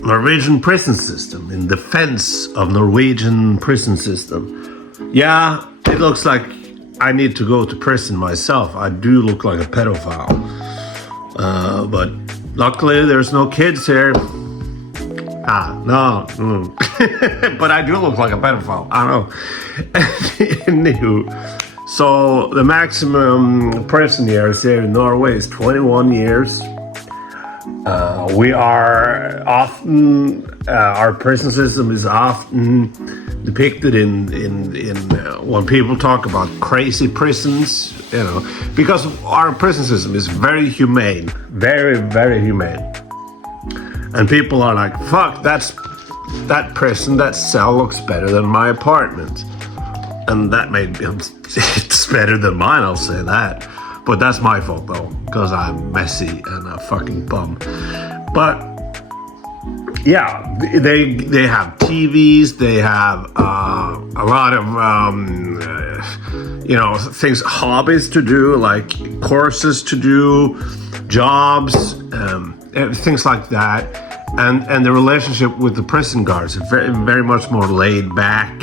Norwegian prison system, in defense of Norwegian prison system. Yeah, it looks like I need to go to prison myself. I do look like a pedophile. But luckily there's no kids here. No. But I do look like a pedophile. I don't know. Anywho, so the maximum prison years here in Norway is 21 years. We are often, our prison system is often depicted in when people talk about crazy prisons, you know, because our prison system is very humane, very, very humane. And people are like, fuck, that prison, that cell looks better than my apartment. And that made me, it's better than mine, I'll say that. But that's my fault though, because I'm messy and a fucking bum. But yeah, they have TVs, they have a lot of things, hobbies to do, like courses to do, jobs, things like that. And the relationship with the prison guards is very, very much more laid back.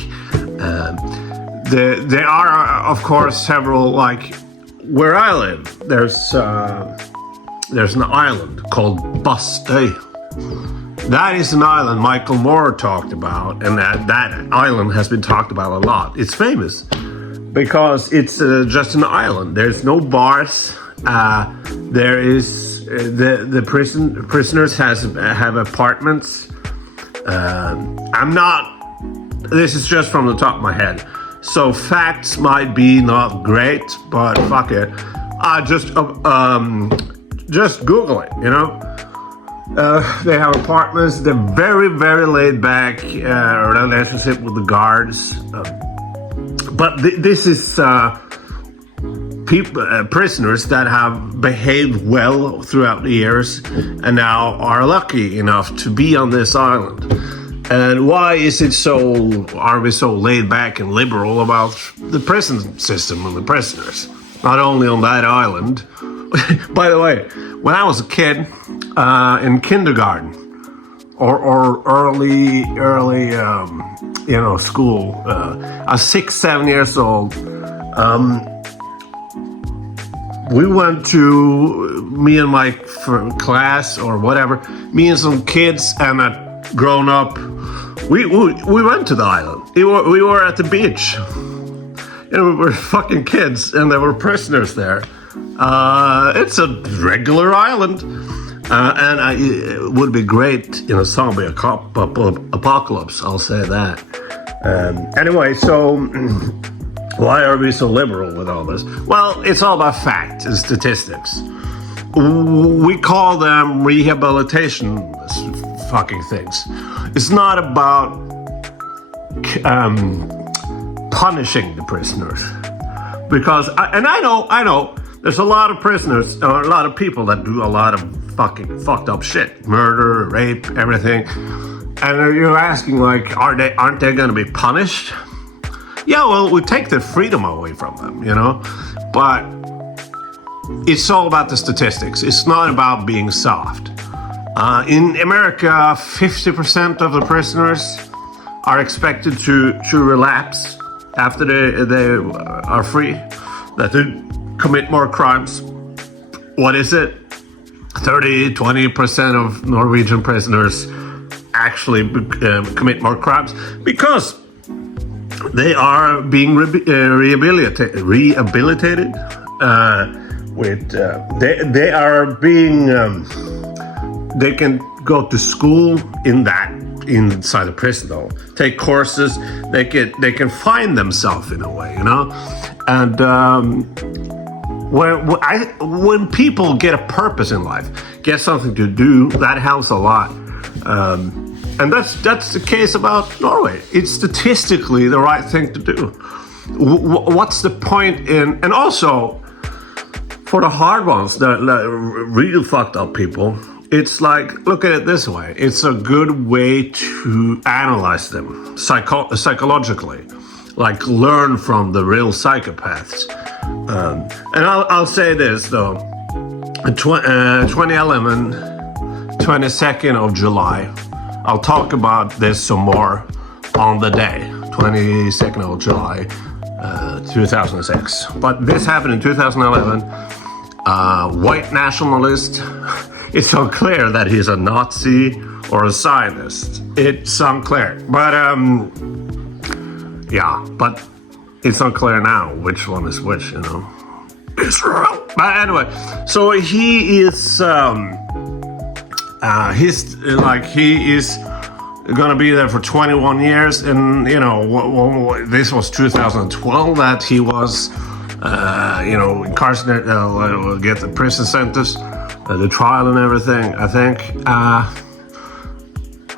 There are, of course, several, like where I live, there's an island called Bastøy. That is an island Michael Moore talked about, and that island has been talked about a lot. It's famous because it's just an island. There's no bars. There is the prisoners have apartments. This is just from the top of my head, so facts might be not great, but fuck it. Just Google it, you know. They have apartments. They're very, very laid back relationship with the guards. But this is prisoners that have behaved well throughout the years and now are lucky enough to be on this island. And why is it are we so laid back and liberal about the prison system and the prisoners? Not only on that island. By the way, when I was a kid, in kindergarten or early school, I was 6-7 years old. We went to, me and my class or whatever, me and some kids and a grown up, we went to the island. We were at the beach. And we were fucking kids and there were prisoners there. It's a regular island. And it would be great in a zombie apocalypse, I'll say that. Anyway, so why are we so liberal with all this? Well, it's all about facts and statistics. We call them rehabilitation fucking things. It's not about punishing the prisoners. Because, I know, there's a lot of prisoners, or a lot of people that do a lot of fucking fucked up shit. Murder, rape, everything. And you're asking, like, aren't they gonna be punished? Yeah, well, we take their freedom away from them, you know? But it's all about the statistics. It's not about being soft. In America, 50% of the prisoners are expected to relapse after they are free, that they commit more crimes. What is it? 20% of Norwegian prisoners actually commit more crimes because they are being rehabilitated. They are being. They can go to school inside the prison though. Take courses. They can find themselves in a way, you know. And when people get a purpose in life, get something to do, that helps a lot. And that's the case about Norway. It's statistically the right thing to do. What's the point in? And also, for the hard ones, the real fucked up people, it's like, look at it this way. It's a good way to analyze them psychologically, like learn from the real psychopaths. And I'll say this though, 2011, 22nd of July, I'll talk about this some more on the day, 22nd of July, 2006. But this happened in 2011. White nationalist. It's unclear that he's a Nazi or a Zionist. It's unclear. But, yeah, but it's unclear now which one is which, you know. Israel. But anyway, so he is, he is gonna be there for 21 years, and you know, this was 2012 that he was, incarcerated, get the prison sentence, the trial and everything. I think.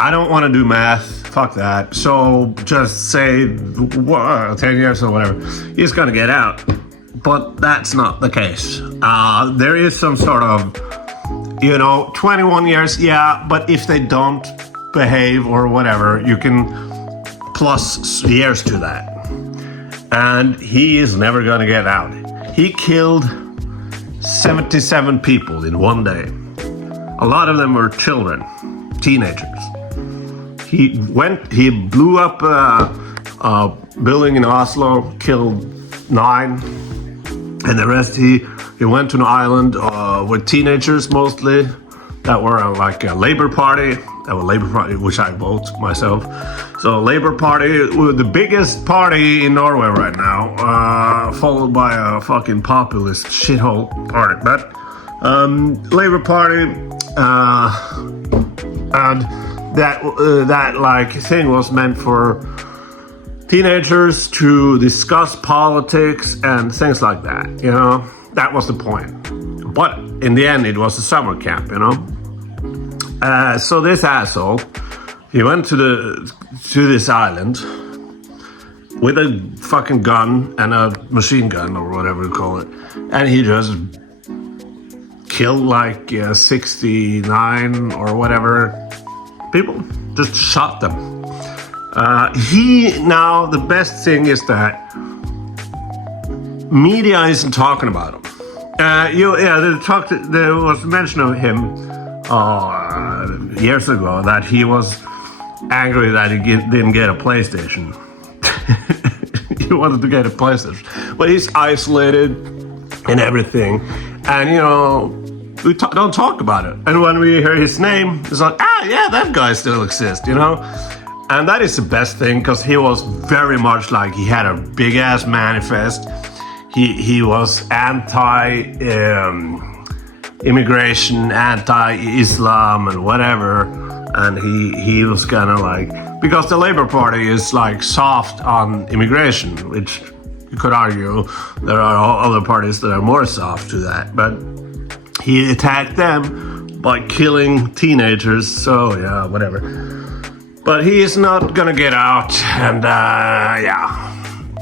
I don't want to do math. Fuck that. So just say 10 years or whatever. He's gonna get out, but that's not the case. There is some sort of, 21 years. Yeah, but if they don't behave or whatever, you can plus years to that. And he is never gonna get out. He killed 77 people in one day. A lot of them were children, teenagers. He blew up a building in Oslo, killed 9, and the rest he went to an island with teenagers mostly that were like a Labour Party. That was Labour Party, which I vote myself. So Labour Party, the biggest party in Norway right now, followed by a fucking populist shithole party. But Labour Party, and that like thing was meant for teenagers to discuss politics and things like that. That was the point. But in the end, it was a summer camp. So this asshole, he went to this island with a fucking gun and a machine gun or whatever you call it, and he just killed like 69 or whatever people. Just shot them. Now the best thing is that media isn't talking about him. There was mention of him years ago that he was angry that he didn't get a PlayStation. He wanted to get a PlayStation, but he's isolated and everything, and we don't talk about it. And when we hear his name, it's like, yeah, that guy still exists, And that is the best thing, because he was very much like, he had a big ass manifest. He was anti-immigration, anti-Islam and whatever. And he was kind of like, because the Labour Party is like soft on immigration, which you could argue there are other parties that are more soft to that. But he attacked them by killing teenagers. So yeah, whatever. But he is not gonna get out, and yeah.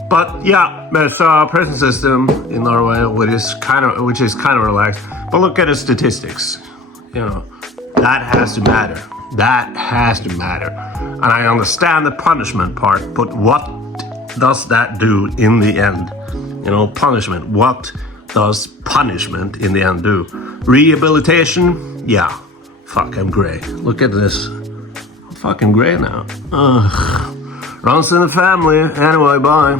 But yeah, there's a prison system in Norway which is kind of relaxed. But look at the statistics. That has to matter. That has to matter. And I understand the punishment part, but what does that do in the end? Punishment. What does punishment in the end do? Rehabilitation? Yeah. Fuck, I'm gray. Look at this. I'm fucking gray now. Runs in the family. Anyway, bye.